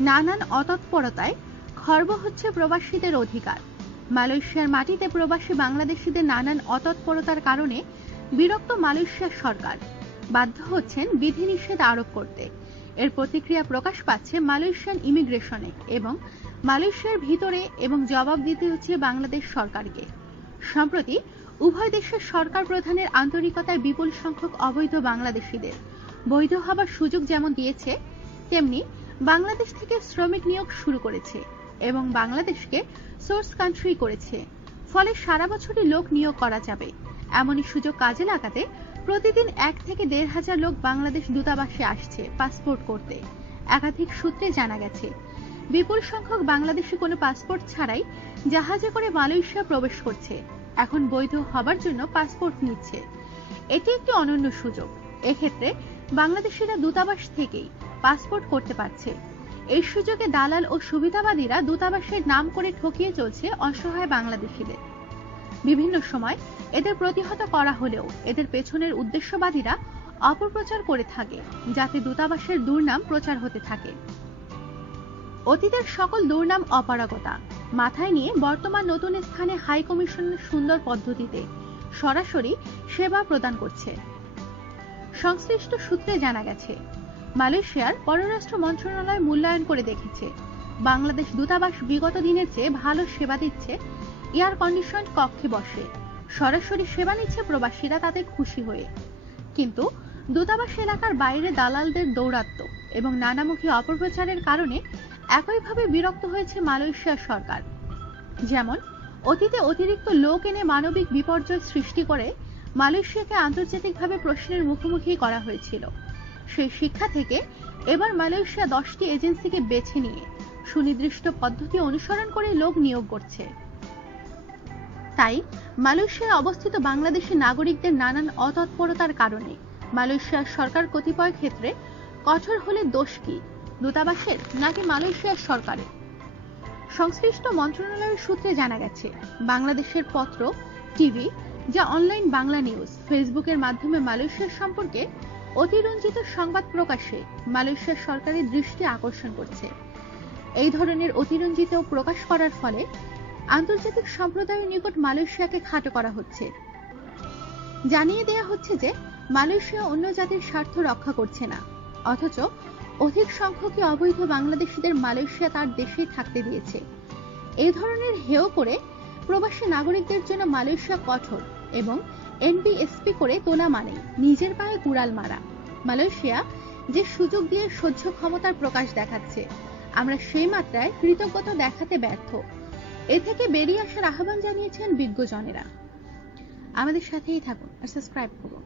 নানান অতৎপরতায় খর্ব হচ্ছে প্রবাসীদের অধিকার। মালয়েশিয়ার মাটিতে প্রবাসী বাংলাদেশিদের নানান অতৎপরতার কারণে বিরক্ত মালয়েশিয়ার সরকার। বাধ্য হচ্ছেন বিধিনিষেধ আরোপ করতে। এর প্রতিক্রিয়া প্রকাশ পাচ্ছে মালয়েশিয়ান ইমিগ্রেশনে এবং মালয়েশিয়ার ভিতরে এবং জবাব দিতে হচ্ছে বাংলাদেশ সরকারকে। সম্প্রতি উভয় দেশের সরকার প্রধানের আন্তরিকতায় বিপুল সংখ্যক অবৈধ বাংলাদেশিদের বৈধ হবার সুযোগ যেমন দিয়েছে, তেমনি বাংলাদেশ থেকে শ্রমিক নিয়োগ শুরু করেছে এবং বাংলাদেশকে সোর্স কান্ট্রি করেছে। ফলে সারা বছরই লোক নিয়োগ করা যাবে। এমনই সুযোগ কাজে লাগাতে প্রতিদিন এক থেকে দেড় হাজার লোক বাংলাদেশ দূতাবাসে আসছে পাসপোর্ট করতে। একাধিক সূত্রে জানা গেছে, বিপুল সংখ্যক বাংলাদেশি কোনো পাসপোর্ট ছাড়াই জাহাজে করে মালয়েশিয়া প্রবেশ করছে। এখন বৈধ হবার জন্য পাসপোর্ট নিচ্ছে। এটি একটি অনন্য সুযোগ। এক্ষেত্রে বাংলাদেশিরা দূতাবাস থেকেই পাসপোর্ট করতে পারছে। এই সুযোগে দালাল ও সুবিধাবাদীরা দূতাবাসের নাম করে ঠকিয়ে চলছে অসহায় বাংলাদেশিদের। বিভিন্ন সময় এদের প্রতিহত করা হলেও এদের পেছনের উদ্দেশ্যবাদীরা অপপ্রচার করে থাকে, যাতে দূতাবাসের দুর্নাম প্রচার হতে থাকে। অতীতের সকল দুর্নাম অপারগতা মাথায় নিয়ে বর্তমান নতুন স্থানে হাই কমিশনের সুন্দর পদ্ধতিতে সরাসরি সেবা প্রদান করছে। সংশ্লিষ্ট সূত্রে জানা গেছে, মালয়েশিয়ার পররাষ্ট্র মন্ত্রণালয় মূল্যায়ন করে দেখেছে, বাংলাদেশ দূতাবাস বিগত দিনের চেয়ে ভালো সেবা দিচ্ছে, এয়ার কন্ডিশন কক্ষে বসে, সরাসরি সেবা নিচ্ছে প্রবাসীরা তাতে খুশি হয়ে। কিন্তু দূতাবাস এলাকার বাইরে দালালদের দৌরাত্ম এবং নানামুখী অপপ্রচারের কারণে একইভাবে বিরক্ত হয়েছে মালয়েশিয়ার সরকার। যেমন, অতীতে অতিরিক্ত লোক এনে মানবিক বিপর্যয় সৃষ্টি করে মালয়েশিয়াকে আন্তর্জাতিকভাবে প্রশ্নের মুখোমুখি করা হয়েছিল। সেই শিক্ষা থেকে এবার মালয়েশিয়া দশটি এজেন্সিকে বেছে নিয়ে সুনির্দিষ্ট পদ্ধতি অনুসরণ করে লোক নিয়োগ করছে। তাই মালয়েশিয়ায় অবস্থিত বাংলাদেশি নাগরিকদের নানান অতৎপরতার কারণে মালয়েশিয়ার সরকার কতিপয় ক্ষেত্রে কঠোর হলে দোষ কি দূতাবাসের নাকি মালয়েশিয়ার সরকারের? সংশ্লিষ্ট মন্ত্রণালয়ের সূত্রে জানা গেছে, বাংলাদেশের পত্র, টিভি যা অনলাইন বাংলা নিউজ ফেসবুকের মাধ্যমে মালয়েশিয়ার সম্পর্কে অতিরঞ্জিত সংবাদ প্রকাশে মালয়েশিয়ার সরকারের দৃষ্টি আকর্ষণ করছে। এই ধরনের অতিরঞ্জিত প্রকাশ করার ফলে আন্তর্জাতিক সম্প্রদায়ের নিকট মালয়েশিয়াকে খাটো করা হচ্ছে। জানিয়ে দেয়া হচ্ছে যে, মালয়েশিয়া অন্য জাতির স্বার্থ রক্ষা করছে না, অথচ অধিক সংখ্যক অবৈধ বাংলাদেশিদের মালয়েশিয়া তার দেশেই থাকতে দিয়েছে। এই ধরনের হেয় করে প্রবাসী নাগরিকদের জন্য মালয়েশিয়া কঠোর এবং এনবিএসপি করে তোলা মানে নিজের পায়ে কুড়াল মারা। মালয়েশিয়া যে সুযোগ দিয়ে সহ্য ক্ষমতার প্রকাশ দেখাচ্ছে, আমরা সেই মাত্রায় কৃতজ্ঞতা দেখাতে ব্যর্থ। এ থেকে বেরিয়ে আসার আহ্বান জানিয়েছেন বিজ্ঞজনেরা। আমাদের সাথেই থাকুন আর সাবস্ক্রাইব করুন।